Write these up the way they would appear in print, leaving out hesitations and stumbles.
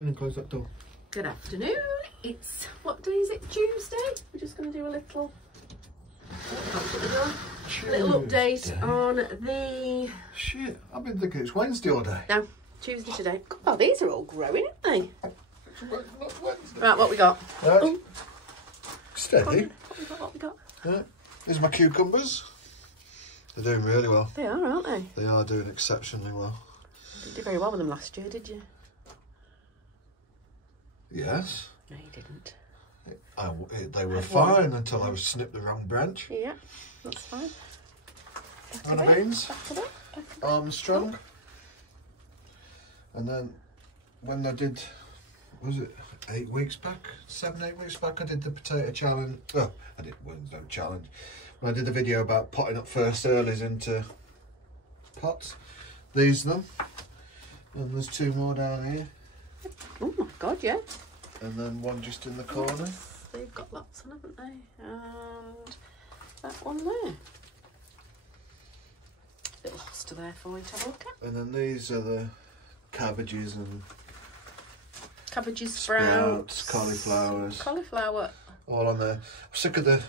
And close that door. Good afternoon. It's, what day is it? Tuesday. We're just going to do a little, little update on the... Shit, I've been thinking it's Wednesday all day. No, Tuesday today. Oh, these are all growing, aren't they? Not Wednesday. Right, what we got? Steady. What we got? Yeah. Here's my cucumbers. They're doing really well. They are, aren't they? They are doing exceptionally well. You didn't do very well with them last year, did you? Yes. No, you didn't. They were fine until I was snipped the wrong branch. Yeah, that's fine. Anna beans, Armstrong. And then when I did, was it 8 weeks back? 7, 8 weeks back, I did the potato challenge. Oh, I did no challenge. When I did the video about potting up first earlies into pots. These are them. And there's 2 more down here. Oh my god, yeah. And then one just in the corner. They've got lots on, haven't they? And that one there. Little hoster there for you to have a look at. And then these are the cabbages and cabbages, sprouts, cauliflowers. Cauliflower. All on there. I'm sick of the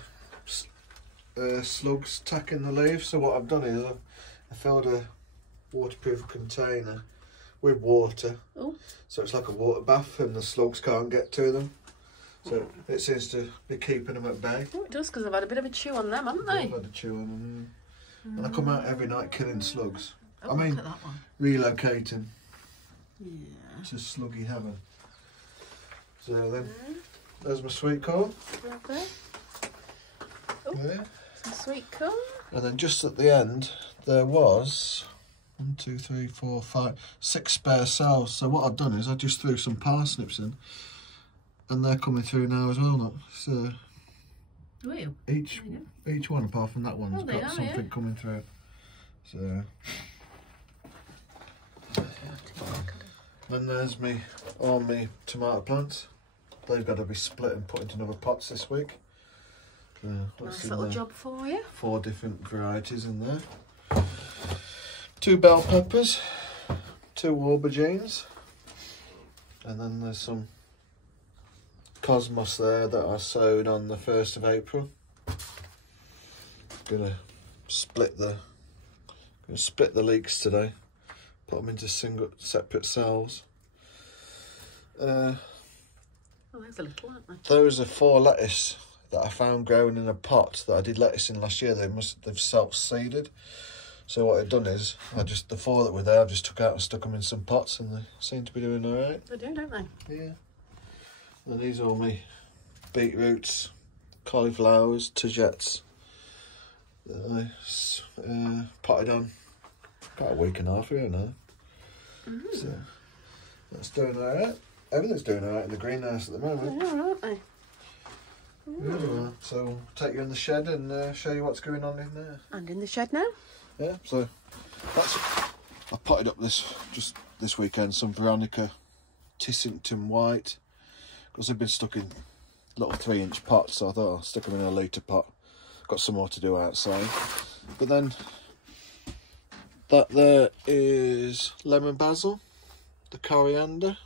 slugs attacking the leaves, so what I've done is I filled a waterproof container with water. Oh. So it's like a water bath and the slugs can't get to them. So it seems to be keeping them at bay. Oh, it does, because they've had a bit of a chew on them, haven't they? I've had a chew on them. And I come out every night killing slugs. Oh, I mean, look at that one. relocating. Yeah. It's just sluggy heaven. So then, there's my sweet corn. Okay. Oh, There. some sweet corn. And then just at the end, there was 1, 2, 3, 4, 5, 6 spare cells. So what I've done is I just threw some parsnips in, and they're coming through now as well. Look. So each one, apart from that one, has got something coming through. So then there's all my tomato plants. They've got to be split and put into another pots this week. Nice little job for you. 4 different varieties in there. 2 bell peppers, 2 aubergines, and then there's some cosmos there that I sowed on the 1st of April. Gonna split the leeks today. Put them into separate cells. Oh, there's a little, aren't they? Those are 4 lettuce that I found growing in a pot that I did lettuce in last year. They've self-seeded. So what I've done is, the 4 that were there, I just took out and stuck them in some pots, and they seem to be doing all right. They do, don't they? Yeah. And these are all my beetroots, cauliflowers, courgettes that I potted on about a week and a half ago now. So that's doing all right. Everything's doing all right in the greenhouse at the moment. They are, aren't they? Really well. So we'll take you in the shed and show you what's going on in there. And in the shed now? Yeah, so I potted up just this weekend some Veronica Tissington White, because they've been stuck in little 3-inch pots, so I thought I'll stick them in a litre pot. Got some more to do outside. But then that there is lemon basil, the coriander,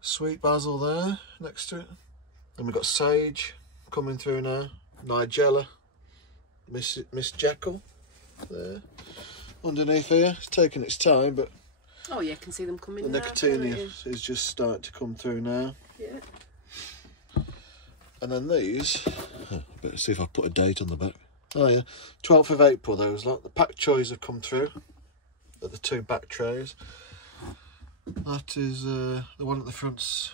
sweet basil there next to it. Then we've got sage coming through now, nigella, Miss Jekyll there underneath here. It's taking its time, but oh yeah, I can see them coming. the nicotiana is just starting to come through now. Yeah. And then these, better see if I put a date on the back. Oh yeah, 12th of April those lot. The pak choys have come through at the 2 back trays. That is the one at the front's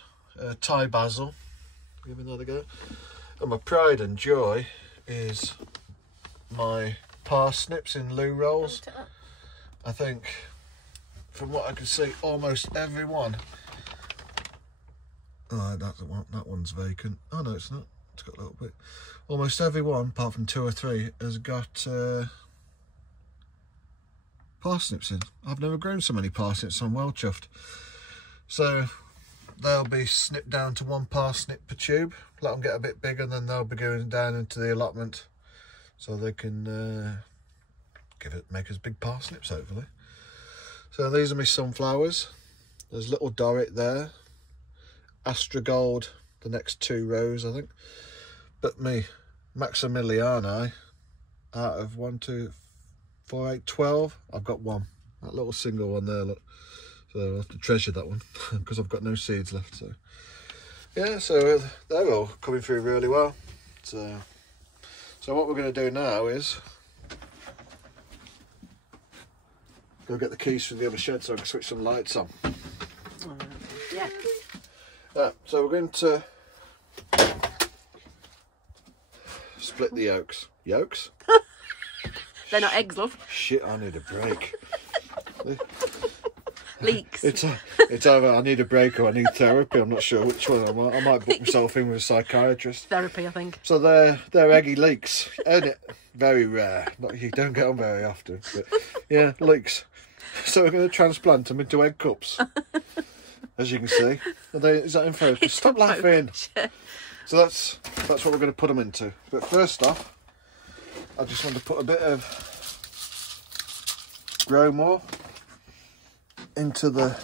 Thai basil. Give another go. And my pride and joy is my parsnips in loo rolls. I think, from what I can see, almost every one. Oh, that one's vacant. Oh no, it's not. It's got a little bit. Almost every one, apart from 2 or 3, has got parsnips in. I've never grown so many parsnips, so I'm well chuffed. So they'll be snipped down to 1 parsnip per tube. Let them get a bit bigger, and then they'll be going down into the allotment, so they can make us big parsnips, hopefully. So these are my sunflowers. There's little Dorrit there. Astragold, the next 2 rows, I think. But me, Maximiliani, out of 1, 2, 4, 8, 12, I've got 1. That little single one there, look. So I'll have to treasure that one because I've got no seeds left. So yeah, so they're all coming through really well. So what we're going to do now is go get the keys from the other shed so I can switch some lights on. Yeah. So we're going to split the yolks. Yolks? They're not eggs, love. Shit, I need a break. Leeks. It's either I need a break or I need therapy. I'm not sure which one. I might book myself in with a psychiatrist. Therapy, I think. So they're eggy leeks. Very rare. You don't get them very often. But yeah, leeks. So we're going to transplant them into egg cups. As you can see. Is that in focus? Stop laughing. So that's what we're going to put them into. But first off, I just want to put a bit of grow more into the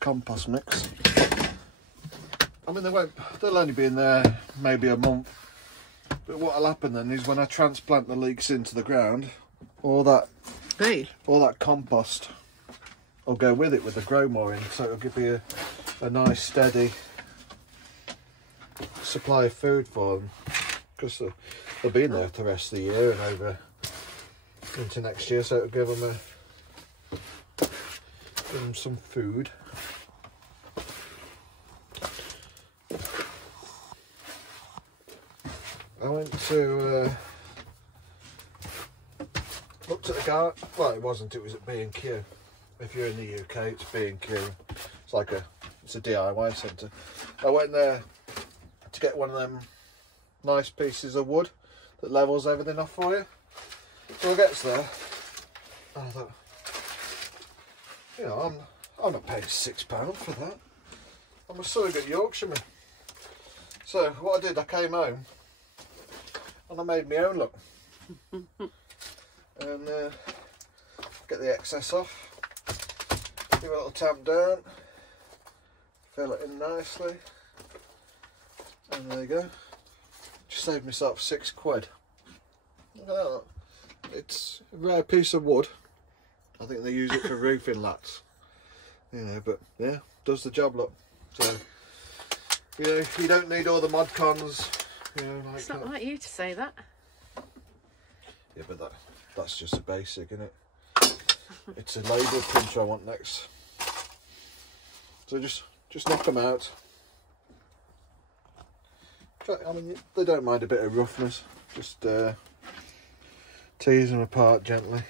compost mix. I mean, they'll only be in there maybe a month. But what'll happen then is when I transplant the leeks into the ground, all that compost will go with it with the grow more in, so it'll give me a nice steady supply of food for them, because they'll be in there for the rest of the year and over into next year, so it'll give them some food. I went to looked at the garden. Well, it wasn't. It was at B&Q. If you're in the UK, it's B&Q. It's a DIY centre. I went there to get one of them nice pieces of wood that levels everything off for you. So I gets there, and I thought, you know, I'm not paying £6 for that. I'm a surrogate Yorkshireman. So what I did, I came home and I made my own look. And get the excess off, give it a little tamp down, fill it in nicely, and there you go. Just saved myself £6. Look at that. It's a rare piece of wood. I think they use it for roofing lats, you know, but yeah, does the job, look. So, you know, you don't need all the mod cons, you know, like it's not like you to say that. Yeah, but that's just a basic, isn't it? It's a label printer I want next. So just knock them out. I mean, they don't mind a bit of roughness. Just tease them apart gently.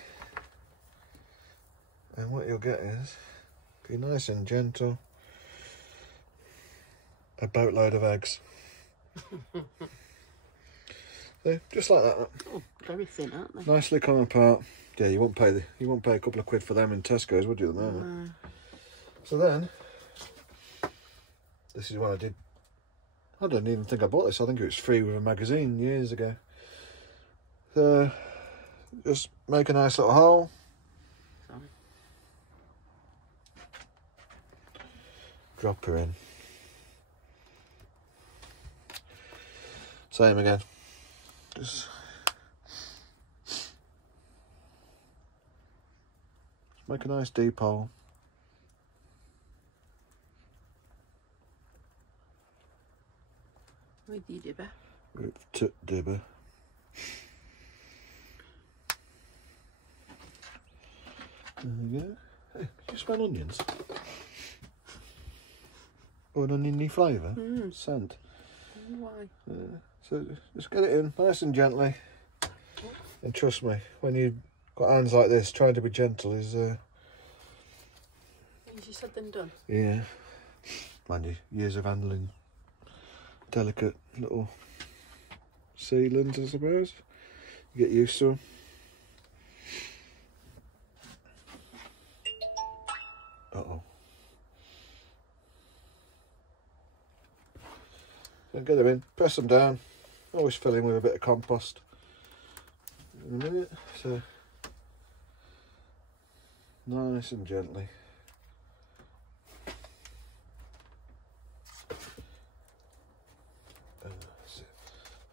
And what you'll get is, be nice and gentle, a boatload of eggs. So, just like that. Oh, very thin, aren't they? Nicely come apart. Yeah, you won't pay a couple of quid for them in Tesco's, would you? No. So then, this is what I did. I don't even think I bought this. I think it was free with a magazine years ago. So just make a nice little hole. Sorry. Drop her in. Same again. Just make a nice deep hole. With you, dibber. With toot dibber. There we go. Hey, you smell onions? Or an oniony flavour? Scent. Why? So just get it in nice and gently. And trust me, when you've got hands like this, trying to be gentle is Easier said than done. yeah. Mind you, years of handling delicate little seedlings, I suppose. You get used to them. Uh-oh. So get them in, press them down. Always fill in with a bit of compost in a minute. So nice and gently.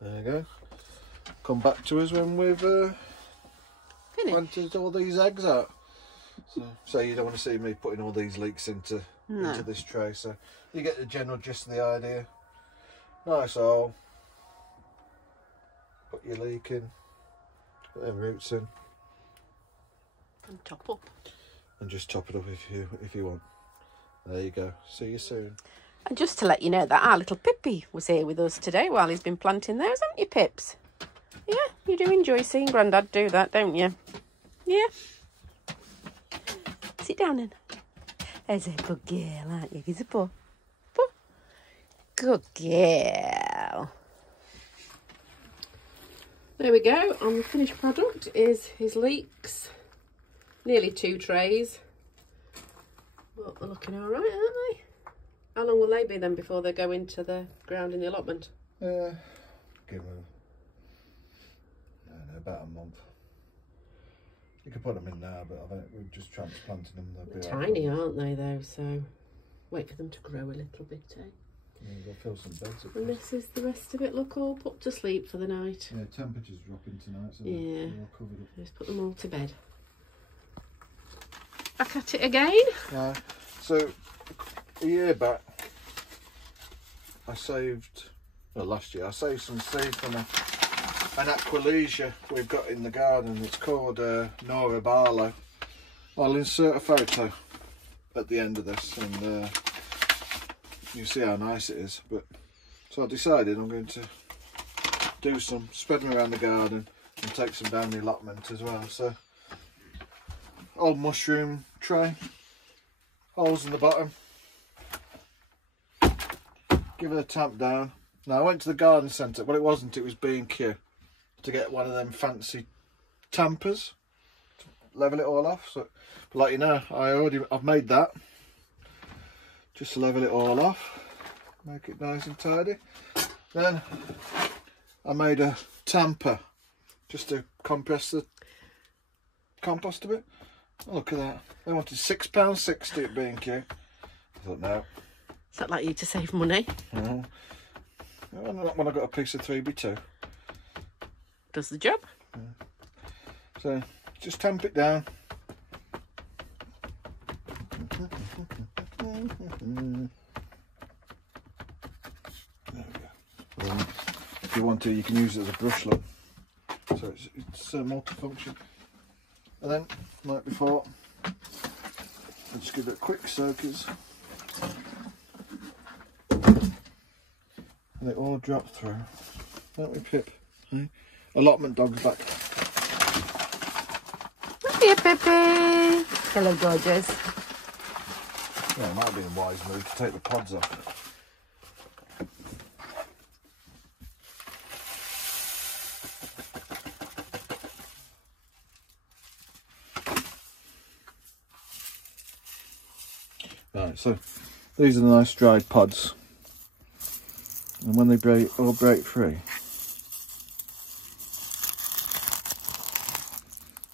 There you go. Come back to us when we've planted all these eggs out. So you don't want to see me putting all these leeks into this tray, so you get the general gist of the idea. Nice hole. Put your leek in, put them roots in, and top up. And just top it up if you want. There you go. See you soon. And just to let you know that our little Pippi was here with us today while he's been planting those, haven't you, Pips? Yeah, you do enjoy seeing Grandad do that, don't you? Yeah. Sit down then. There's a good girl, aren't you? Gives a paw. Paw. Good girl. There we go. And the finished product is his leeks. Nearly 2 trays. Well, they're looking all right, aren't they? How long will they be then before they go into the ground in the allotment? Give them, I don't know, about a month. You could put them in now, but I think we're just transplanting them. They're tiny, aren't they, though? So wait for them to grow a little bit, eh? Yeah, they'll fill some beds up. And this is the rest of it. Look, all put to sleep for the night. Yeah, temperature's dropping tonight, so yeah, they're all covered up. Let's put them all to bed. Back at it again. Yeah. So a year back, I saved, well, last year I saved some seed from an Aquilegia we've got in the garden. It's called Nora Barlow. I'll insert a photo at the end of this, and you see how nice it is. But so I decided I'm going to do some, spread them around the garden and take some down the allotment as well. So old mushroom tray, holes in the bottom, give it a tamp down. Now I went to the garden centre, well it wasn't, it was B&Q, to get one of them fancy tampers to level it all off. So, but like you know, I've made that just to level it all off, make it nice and tidy. Then I made a tamper just to compress the compost a bit. Oh, look at that. They wanted £6.60 at B&Q. I thought, no. Is that like you to save money? No. Not when I got a piece of 3x2. Does the job. Yeah. So, just tamp it down. There we go. If you want to, you can use it as a brush look. So it's multifunction. And then, like before, I'll just give it a quick soakers. And it all drops through. Don't we, Pip? Eh? Allotment dog's back. Here, Pippi. Hello, gorgeous. Yeah, it might be a wise move to take the pods off. Right, so these are the nice dried pods, and when they all break free,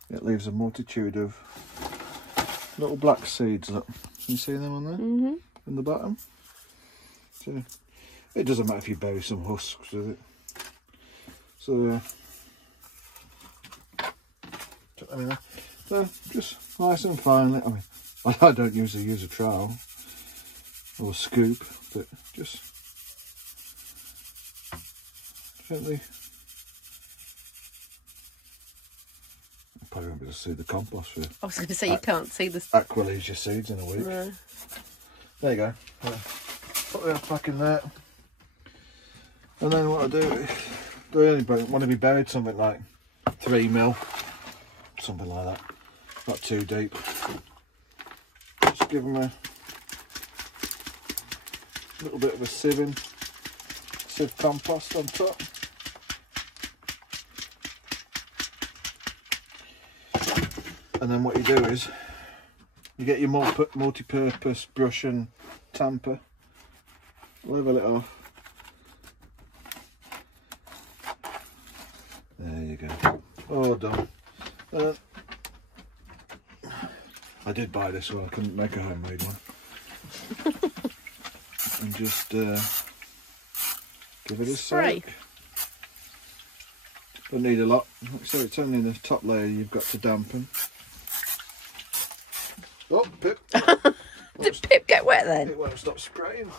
it leaves a multitude of little black seeds. Look, can you see them on there? Mm-hmm. In the bottom. So it doesn't matter if you bury some husks with it. So so just nice and finely. I mean, I don't usually use a trowel or a scoop, but just gently. I probably won't be able to see the compost for I was going to say you can't see the Aquilegia seeds in a week. No. There you go. Put that back in there. And then what I do, they only want to be buried something like 3 mil, something like that. Not too deep. Just give them a little bit of a sieve compost on top. And then what you do is you get your multi-purpose brush and tamper, level it off. There you go, all done. I did buy this one, I couldn't make a homemade one. And just give it a spray. soak. Don't need a lot, so it's only the top layer you've got to dampen. Oh, Pip! Did Pip get wet then? It won't stop spraying.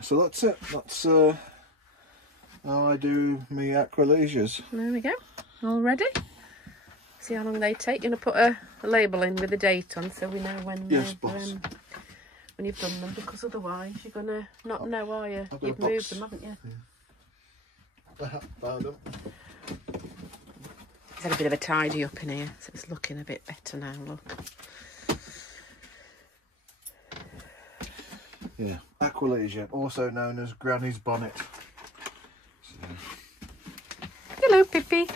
So that's it. That's how I do me aquilesias. There we go. All ready. See how long they take. You're going to put a label in with a date on so we know when, yes, boss. When you've done them, because otherwise you're going to not know, are you? You've moved them, haven't you? Yeah. Found them. He's had a bit of a tidy up in here, so it's looking a bit better now, look. Yeah, aqualesia, also known as Granny's bonnet. So. Hello, Pippi.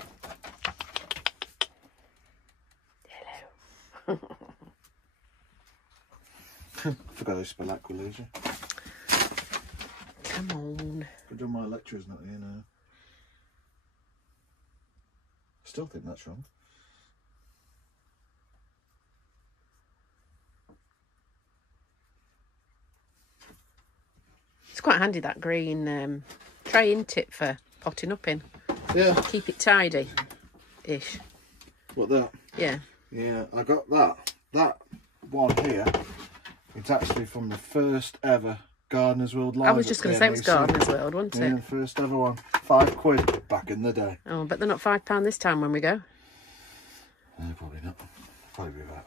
Hello. Forgot to spell aqualesia. Come on. Good job my lecturer's not here now. Still think that's wrong. It's quite handy, that green tray, isn't it, for potting up in? Yeah. Keep it tidy-ish. What, that? Yeah. Yeah, I got that. That one here, it's actually from the first ever Gardener's World Live. I was just going to say it was Gardener's World, wasn't it? Yeah, the first ever one. £5 back in the day. Oh, but they're not £5 this time when we go. No, probably not. Probably be about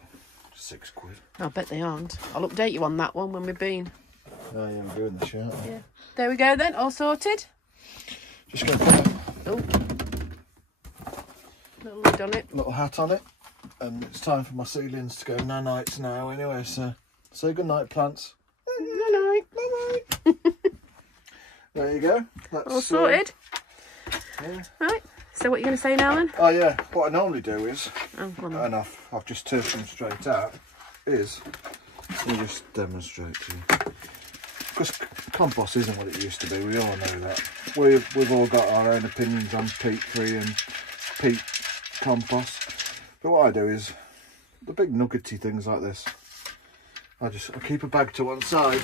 £6. I bet they aren't. I'll update you on that one when we've been. Oh yeah, we're doing the shirt. Yeah. There we go then, all sorted. Just going to put Oh. Little lid on it. a little hat on it. And it's time for my ceilings to go nanites now anyway, so say good night, plants. Night. Bye-bye. There you go. That's All sorted. Yeah. Right. So what are you going to say now then? Oh yeah, what I normally do is, Oh, well, and I've just turfed them straight out, is, let me just demonstrate to you. Because compost isn't what it used to be, we all know that. We've all got our own opinions on peat-free and peat compost. But what I do is, the big nuggety things like this, I keep a bag to one side.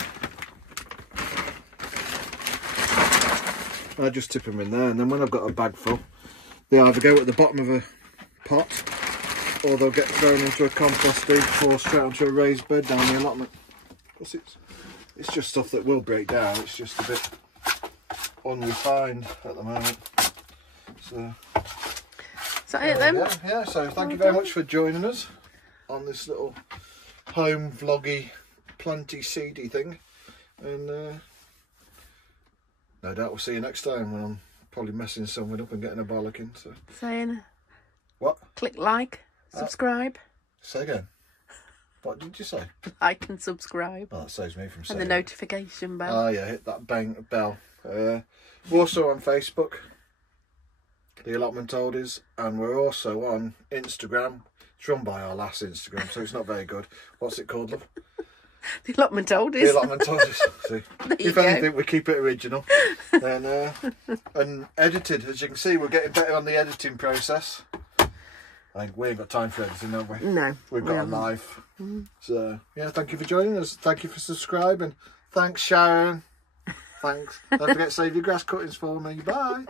I just tip them in there, and then when I've got a bag full, they either go at the bottom of a pot, or they'll get thrown into a compost heap or straight onto a raised bed down the allotment. Because it's just stuff that will break down, it's just a bit unrefined at the moment. So, is that it then? Yeah, so thank you very much for joining us on this little home vloggy, planty seedy thing. And no doubt we'll see you next time when I'm probably messing something up and getting a bollocking. So. Saying What? click like, subscribe. Say again. What did you say? Like and subscribe. Oh, that saves me from saying And the notification bell. Oh yeah, hit that bell. We're also on Facebook, The Allotment Oldies, and we're also on Instagram. It's run by our last Instagram, so it's not very good. What's it called, love? The Allotment Oldies. The Allotment Oldies. See, if anything, we keep it original. Then and edited, as you can see, we're getting better on the editing process. I think we ain't got time for editing, have we? No. We've got a life. So, yeah, thank you for joining us. Thank you for subscribing. Thanks, Sharon. Thanks. Don't forget to save your grass cuttings for me. Bye.